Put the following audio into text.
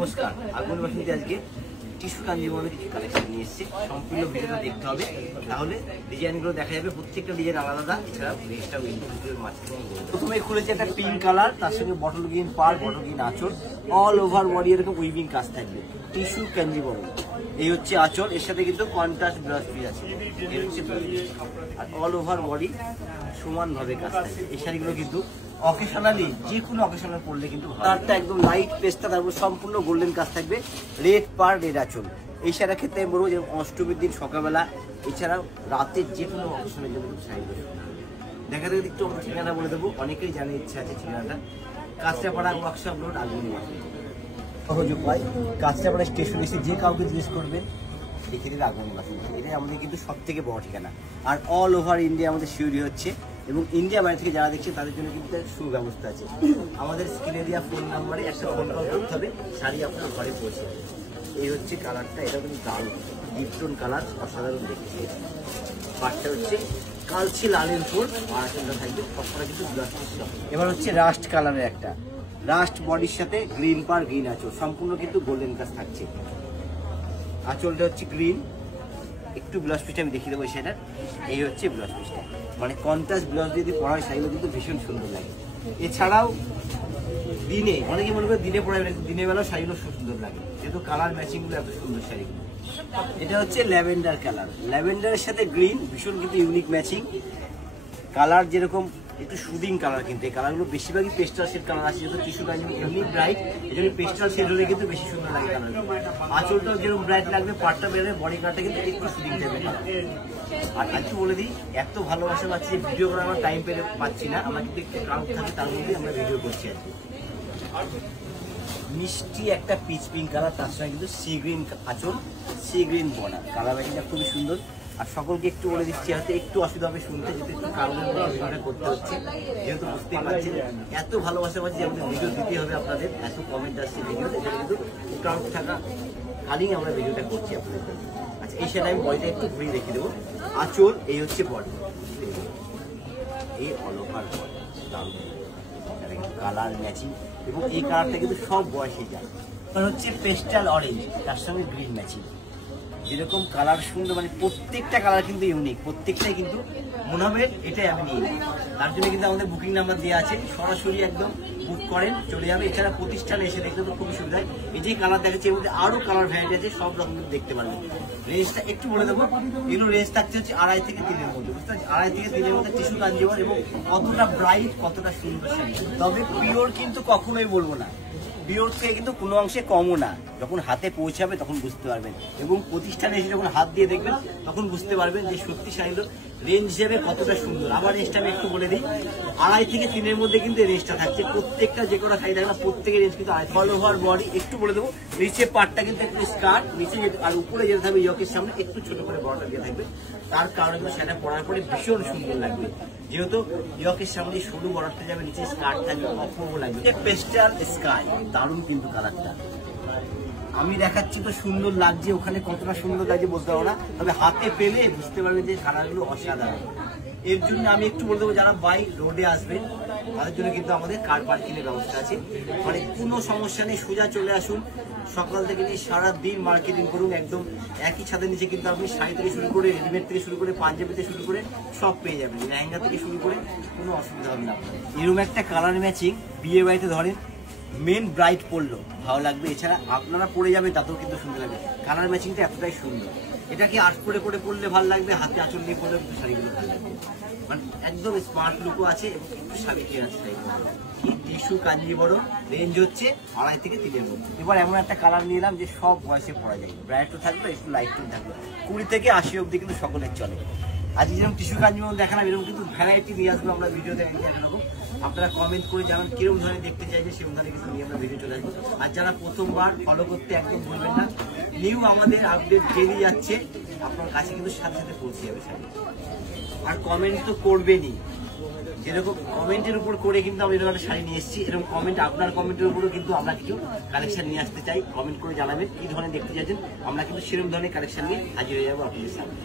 নমস্কার, আগুন বাসন্তী আজকে টিস্যু কাঞ্জিবরমের কিছু কালেকশন নিয়ে এসেছে। সম্পূর্ণ ভিডিওটা দেখতে হবে, তাহলে ডিজাইনগুলো দেখা যাবে। প্রত্যেকটা ডিজাইন আলাদা, এছাড়া রেঞ্জটাও মাঝখানে। প্রথমে খুলেছে একটা পিঙ্ক কালার, তার সঙ্গে বটল গ্রিন পার, বটল গ্রিন আঁচল, অল ওভার বডি এরকম উইভিং কাজ থাকবে। টিস্যু কাঞ্জিবরম, এই হচ্ছে আঁচল, এর সাথে কিন্তু কন্ট্রাস্ট ব্লাউজ পিস আছে। এই হচ্ছে ব্লাউজ, আর অল ওভার বডি সমানভাবে কাজ থাকবে। এই শাড়িগুলো কিন্তু অকেশনালি, যে কোনো অকেশনাল পরলে কিন্তু কালারটা একদম লাইট পেস্টা, তারপর সম্পূর্ণ গোল্ডেন কাজ থাকবে। রেড পার, রেড আঁচল। এই শাড়ির ক্ষেত্রে আমি বলবো যে অষ্টমীর দিন সকালবেলা, এছাড়াও রাতের যে কোনো অকেশনের জন্য শাড়িগুলো দেখা দেখে একটু আমরা ঠিকানা বলে দেবো। অনেকেই জানার ইচ্ছা আছে ঠিকানাটা। কাঁচরাপাড়া ওয়ার্কশপ রোড, আগুন সহযোগ পাই। কাঁচরাপাড়া স্টেশন এসে যে কাউকে জিজ্ঞেস করবেন দেখে দিলে আগুন বাসন্তী। এটাই আমাদের কিন্তু সব থেকে বড় ঠিকানা। আর অল ওভার ইন্ডিয়া আমাদের শিউরি হচ্ছে, এবং ইন্ডিয়া বাইরে থেকে যারা দেখছে তাদের জন্য কিন্তু সুব্যবস্থা আছে। আমাদের স্ক্রিনে দেওয়া ফোন নাম্বারে একটা ফোন কল করতে হবে, শাড়ি আপনার ঘরে পৌঁছে যাবে। এই হচ্ছে কালারটা, এটা কিন্তু দারুণ ডিপটোন কালার, অসাধারণ দেখতে। পাটটা হচ্ছে কালচে লালের ফুল, আর আঁচলটা থাকবে সবটা কিন্তু ব্লাউজ পিস। এবার হচ্ছে রাস্ট কালারের একটা রাস্ট বডির সাথে গ্রিন পার, গ্রিন আঁচল, সম্পূর্ণ কিন্তু গোল্ডেন কাজ থাকছে। আঁচলটা হচ্ছে গ্রিন, একটু ব্লাউজ পিসটা আমি দেখিয়ে দেবো সেটার। এই হচ্ছে ব্লাউজ পিসটা, মানে কন্ট্রাস্ট ব্লাউজ যদি পরা হয় শাড়িগুলো কিন্তু ভীষণ সুন্দর লাগে। এছাড়াও দিনে অনেকে মনে করে দিনে পরা, দিনের বেলাও শাড়িগুলো সুন্দর লাগে, যেহেতু কালার ম্যাচিংগুলো এত সুন্দর শাড়িগুলো। এটা হচ্ছে ল্যাভেন্ডার কালার, ল্যাভেন্ডারের সাথে গ্রিন, ভীষণ কিন্তু ইউনিক ম্যাচিং। কালার যেরকম একটু সুদিং কালার, কিন্তু এই কালারগুলো বেশিরভাগই পেস্টাল শেড কালার আছে, যেহেতু টিস্যু কাঞ্জিবরম এমনি ব্রাইট, এই জন্য পেস্টাল শেড হলে কিন্তু বেশি সুন্দর লাগে কালারগুলো। আঁচলটাও যেরকম ব্রাইট লাগবে, পাটটা বেরোবে, বডি কালারটা কিন্তু একটু সুদিং টাইপের কালার। আর একটু বলে দিই, এত ভালোবাসা পাচ্ছি যে ভিডিও করার আমার টাইম পেলে পাচ্ছি না, আমরা কিন্তু একটু ক্রাউড থাকে, তার মধ্যে আমরা ভিডিও করছি আর কি। মিষ্টি একটা পিচ পিঙ্ক কালার, তার সঙ্গে কিন্তু সি গ্রিন আঁচল, সি গ্রিন বর্ডার। কালার ম্যাচিংটা খুবই সুন্দর। আর সকলকে একটু বলে দিচ্ছি, হয়তো একটু অসুবিধা হবে শুনতে, যেহেতু একটু কারণের ভিডিওটা করতে হচ্ছে, যেহেতু বুঝতে পারছেন এত ভালোবাসা পাচ্ছি যে আমাদের ভিডিও দিতে হবে আপনাদের। এত কমেন্ট আসছে ভিডিওতে, এটা কিন্তু ক্রাউড থাকা কালীন আমরা ভিডিওটা করছি আপনাদের। আচ্ছা, এই সেটা আমি বডিটা একটু ঘুরিয়ে রেখে দেবো। আঁচল, এই হচ্ছে বডি, এই অল ওভার বডি, দারুণ কালার ম্যাচিং, এবং এই কালারটা কিন্তু সব বয়সে যায়। হচ্ছে পেস্টাল অরেঞ্জ, তার সঙ্গে গ্রিন ম্যাচিং। যেরকম কালার সুন্দর, মানে প্রত্যেকটা কালার কিন্তু ইউনিক, প্রত্যেকটাই কিন্তু মনে হবে এটাই আমি নিই। তার জন্য কিন্তু আমাদের বুকিং নাম্বার দেওয়া আছে, সরাসরি একদম বুক করেন চলে যাবে। এছাড়া প্রতিষ্ঠানে এসে দেখতে তো খুবই সুবিধা। এই যে কালার দেখাচ্ছে, এর মধ্যে আরো কালার ভ্যারাইটি আছে, সব রকম দেখতে পারবেন। রেঞ্জটা একটু বলে দেবো, এগুলো রেঞ্জ থাকছে হচ্ছে 2.5 থেকে 3-এর মধ্যে, বুঝতে পারছি 2.5 থেকে 3-এর মধ্যে টিস্যু কাঞ্জিবরম, এবং কতটা ব্রাইট, কতটা সুন্দর শাড়ি। তবে পিওর কিন্তু কখনোই বলবো না, পিওর থেকে কিন্তু কোনো অংশে কমও না। যখন হাতে পৌঁছাবে তখন বুঝতে পারবেন, এবং প্রতিষ্ঠানে এসে যখন হাত দিয়ে দেখবেন তখন বুঝতে পারবেন যে সত্যি শাড়িগুলো রেঞ্জ হিসেবে কতটা সুন্দর। আবার রেঞ্জটা আমি একটু বলে দিই, 2.5 থেকে 3-এর মধ্যে কিন্তু রেঞ্জটা থাকছে। প্রত্যেকটা যে কোনো শাড়ি থাকবে প্রত্যেকের রেঞ্জ কিন্তু অল ওভার বডি। একটু বলে দেবো, নিচে পাটটা কিন্তু একটু স্কার্ট, নিচে আর উপরে যেতে থাকবে ইয়কের সামনে একটু ছোট করে বড়টা দিয়ে থাকবে। তার কারণে কিন্তু সেটা পরার পরে ভীষণ সুন্দর লাগবে, যেহেতু ইয়কের সামনে সরু বর্ডারটা যাবে, নিচে স্কার্ট থাকবে, অপূর্ব লাগবে। পেস্টাল স্কাই, দারুণ কিন্তু কালারটা। আমি দেখাচ্ছি তো সুন্দর লাগছে, ওখানে কতটা সুন্দর লাগছে বলতে পারবো না, তবে হাতে পেলে বুঝতে পারবে যে কালারগুলো অসাধারণ। এর জন্য আমি একটু বলে দেবো, যারা বাই রোডে আসবেন তাদের জন্য কিন্তু আমাদের কার পার্কিংয়ের ব্যবস্থা আছে, মানে কোনো সমস্যা নেই। সোজা চলে আসুন, সকাল থেকে নিয়ে সারাদিন মার্কেটিং করুন। একদম একই ছাদের নিচে কিন্তু আপনি শাড়ি থেকে শুরু করে, রেডিমেড থেকে শুরু করে, পাঞ্জাবি থেকে শুরু করে সব পেয়ে যাবেন, লেহেঙ্গা থেকে শুরু করে, কোনো অসুবিধা হবে না। এরকম একটা কালার ম্যাচিং বিয়ে বাড়িতে ধরেন মেন ব্রাইট পরলো ভালো লাগবে, এছাড়া আপনারা পরে যাবেন তাতেও কিন্তু সুন্দর লাগবে। কালার ম্যাচিংটা এতটাই সুন্দর, এটাকে আর্ট করে করে পরলে ভালো লাগবে, হাতে আঁচল দিয়ে পরলে কিন্তু শাড়িগুলো ভালো লাগবে, মানে একদম স্মার্ট লুকও আছে, এবং একটু সাবিকে আছে শাড়িগুলো। টিস্যু কাঞ্জিবরম, রেঞ্জ হচ্ছে 2.5 থেকে 3-এর মধ্যে। এবার এমন একটা কালার নিয়ে এলাম যে সব বয়সে পরা যায়, ব্রাইটও থাকবে, একটু লাইটও থাকবে, 20 থেকে 80 অব্দি কিন্তু সকলের চলে। আজকে যেরকম টিস্যু কাঞ্জিবরম দেখালাম, এরকম কিন্তু ভ্যারাইটি নিয়ে আসবো আমরা ভিডিওতে দেখাবো। আপনারা কমেন্ট করে জানান কিরকম ধরনের দেখতে চাইছে, সেরকম ধরনের কিছু নিয়ে আমরা ভিডিও চলে আসবো। আর যারা প্রথমবার ফলো করতে একদম ভুলবেন না, নিউ আমাদের আপডেট ডেলি যাচ্ছে, আপনার কাছে কিন্তু সাথে সাথে পৌঁছে যাবে শাড়ি। আর কমেন্ট তো করবেনই, যেরকম কমেন্টের উপর করে কিন্তু আমরা এরকম একটা শাড়ি নিয়ে এসেছি, এরকম কমেন্ট আপনার কমেন্টের উপরও কিন্তু আমরা কিছু কালেকশন নিয়ে আসতে চাই। কমেন্ট করে জানাবেন কি ধরনের দেখতে চাইছেন, আমরা কিন্তু সেরকম ধরনের কালেকশন নিয়ে হাজির হয়ে যাবো আপনাদের সামনে।